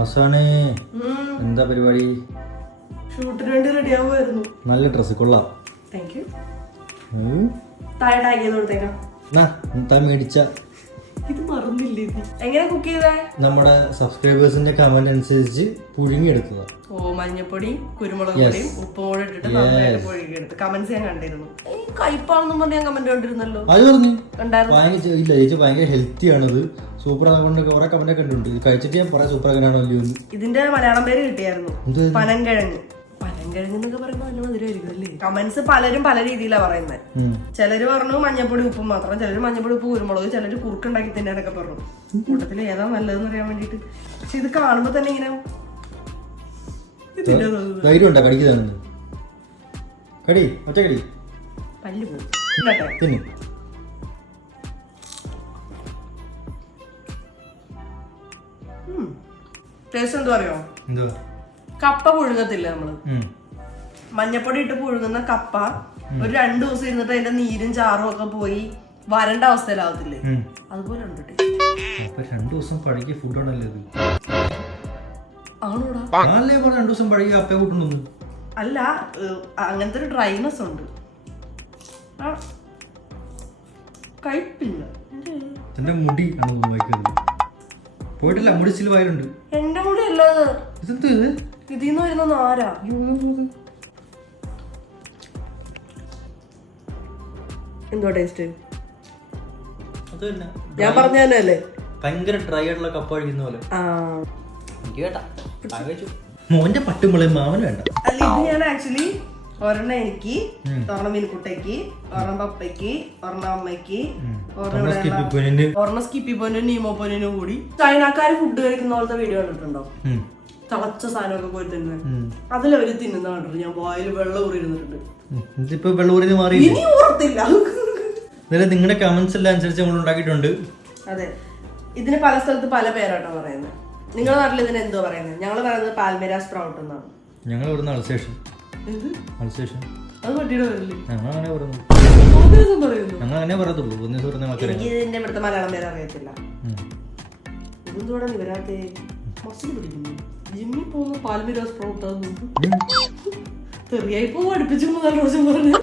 ആസാനേ എന്താ പരിപാടി? ഷൂട്ടിന് വേണ്ടി റെഡി ആവുമായിരുന്നു. നല്ല ഡ്രസ് കൊള്ളാം. Thank you. താഴെ ടാഗ് ചെയ്ത് കൊടുത്തേക്കാം. മേടിച്ച ഇത് മറന്നില്ലേ? എങ്ങനെ കുക്ക് ചെയ്തേ? നമ്മുടെ സബ്സ്ക്രൈബേഴ്സിന്റെ കമന്റ് അനുസരിച്ച് പുഴുങ്ങിയെടുത്തതാ. ഓ, മഞ്ഞപ്പൊടി കുരുമുളക് പൊടിയും ഉപ്പും കൂടെ ഇട്ടിട്ട് നന്നായിട്ട് പുഴുങ്ങിയെടുത്ത്. കമന്റ്സ് ഞാൻ കണ്ടിരുന്നു. ഈ കയ്പാണെന്നും പറഞ്ഞ് ഞാൻ കമന്റ് കണ്ടിരുന്നല്ലോ. അത് പറഞ്ഞു കണ്ടായിരുന്നു. ഇല്ല ചേച്ചി ഭയങ്കര ഹെൽത്തി ആണത്, സൂപ്പർ ആകൊണ്ട് കുറെ കമന്റ് കണ്ടിട്ടുണ്ട്. ഇത് കഴിച്ചിട്ട് ഞാൻ പറയാം സൂപ്പർ ആകാനാണോ അല്ലയോ. ഇതിന്റെ മലയാളം പേര് കിട്ടിയായിരുന്നു, പനൻകിഴങ്ങ്. പനൻകിഴങ്ങ് എന്നൊക്കെ പറയുമ്പോൾ നല്ല മധുരമായിരിക്കും അല്ലേ? കമന്റ്സ് പലരും പല രീതിയിലാണ് പറയുന്നത്. ചിലര് പറഞ്ഞു മഞ്ഞപ്പൊടി ഉപ്പും മാത്രം, ചിലര് മഞ്ഞപ്പൊടി ഉപ്പ് കുരുമുളക്, ചിലര് കുറുക്കുണ്ടാക്കി തിന്നാനൊക്കെ പറഞ്ഞു. കൂട്ടത്തിൽ ഏതാ നല്ലതെന്ന് അറിയാൻ വേണ്ടിട്ട്. പക്ഷെ ഇത് കാണുമ്പോ തന്നെ ഇങ്ങനെ ധൈര്യം ഉണ്ടോ കടിക്കുന്നതാണെന്ന്? കടി ഒറ്റ കടി പല്ല് പോകും. തിന്നു. ടേസ്റ്റ് എന്തോ അറിയോ? എന്തുവാ? കപ്പ പുഴുങ്ങത്തില്ല നമ്മള്, മഞ്ഞപ്പൊടി ഇട്ട് പുഴുങ്ങുന്ന കപ്പ ഒരു 2 ദിവസം ഇരുന്നിട്ട് അതിന്റെ നീരും ചാറും ഒക്കെ പോയി വരണ്ട അവസ്ഥയിലാവത്തില്ലേ, അതുപോലെ ഉണ്ട്. 2 ദിവസം പഴകിയ ഫുഡാണല്ലോ ഇത്. ആണോടാ? 2 ദിവസം പഴകിയ കപ്പ കൂട്ടുന്നു. അല്ല, അങ്ങനത്തെ ഒരു ഡ്രൈനെസ് ഉണ്ട്. കഴിപ്പില്ല. എന്റെ മുടി ആണ് വായിക്കുന്നത്. പോയിട്ടില്ല, മുടി സ്റ്റിൽ വായിലുണ്ട്. എന്റെ മുടി അല്ലാതെ ഇതെന്ത് ഇത്? ഇതിന്ന് വരുന്ന നാരാ. എന്തോ ടേസ്റ്റ്? ഞാൻ പറഞ്ഞ തന്നെയല്ലേ, ഭയങ്കര ഡ്രൈ ആയിട്ടുള്ള കപ്പ കഴിക്കുന്ന പോലെ. എനിക്ക് കേട്ടാ മോന്റെ പട്ടുമുളയും മാമന് വേണ്ട. അല്ല, ഇത് ഞാൻ ആക്ച്വലി ഒരെണ്ണം എനിക്ക്, ഒരെണ്ണം മിനുക്കുട്ടയ്ക്ക്, ഒരെണ്ണം പപ്പയ്ക്ക്, ഒരെണ്ണം അമ്മയ്ക്ക്, ഒരെണ്ണം സ്കിപ്പി പോനും നീമോ പോനും കൂടി. ചൈനക്കാര് ഫുഡ് കഴിക്കുന്ന പോലത്തെ വീഡിയോ കണ്ടിട്ടുണ്ടോ? തിളച്ച സാധനമൊക്കെ പോയി തിന്നുന്നത്. അതിലവര് തിന്നുന്ന കണ്ടിട്ടുണ്ട്. ഞാൻ വായിൽ വെള്ളം ഊറിയിരുന്നിട്ടുണ്ട്. ഇതിപ്പോ വെള്ളം ഊറി മാറി. ഇനി ഓർത്തില്ല. നിങ്ങളുടെ കമന്റ്സ് എല്ലാം അനുസരിച്ച് നമ്മൾ ഉണ്ടാക്കിയിട്ടുണ്ട്. അതെ, ഇതിന് പല സ്ഥലത്ത് പല പേരാട്ടോ പറയുന്നത്. നിങ്ങളുടെ നാട്ടിൽ ഇതിന് എന്തോ പറയുന്നത്? ഞങ്ങൾ പറയുന്നത് പാൽമേര സ്പ്രൗട്ട് എന്നാണ്. ഞങ്ങൾ ഇവിടുന്ന് അൾസേഷൻ. അത് പട്ടിയുടെ പേരല്ലേ? ഞങ്ങൾ അങ്ങനെ പറയുന്നു. ഞങ്ങൾ അങ്ങനെ പറയത്തുള്ളൂ. എനിക്ക് ഇതിന്റെ ഇവിടുത്തെ മലയാളം പേര് അറിയത്തില്ല. ഇതെന്തോടെ നിവരാത്തെ മസിൽ പിടിക്കുന്നു. ജിമ്മിൽ പോകുന്ന പാൽമേര സ്പ്രൗട്ട് തെറിയായി പോകും. അടുപ്പിച്ചു 3 പ്രാവശ്യം പറഞ്ഞു.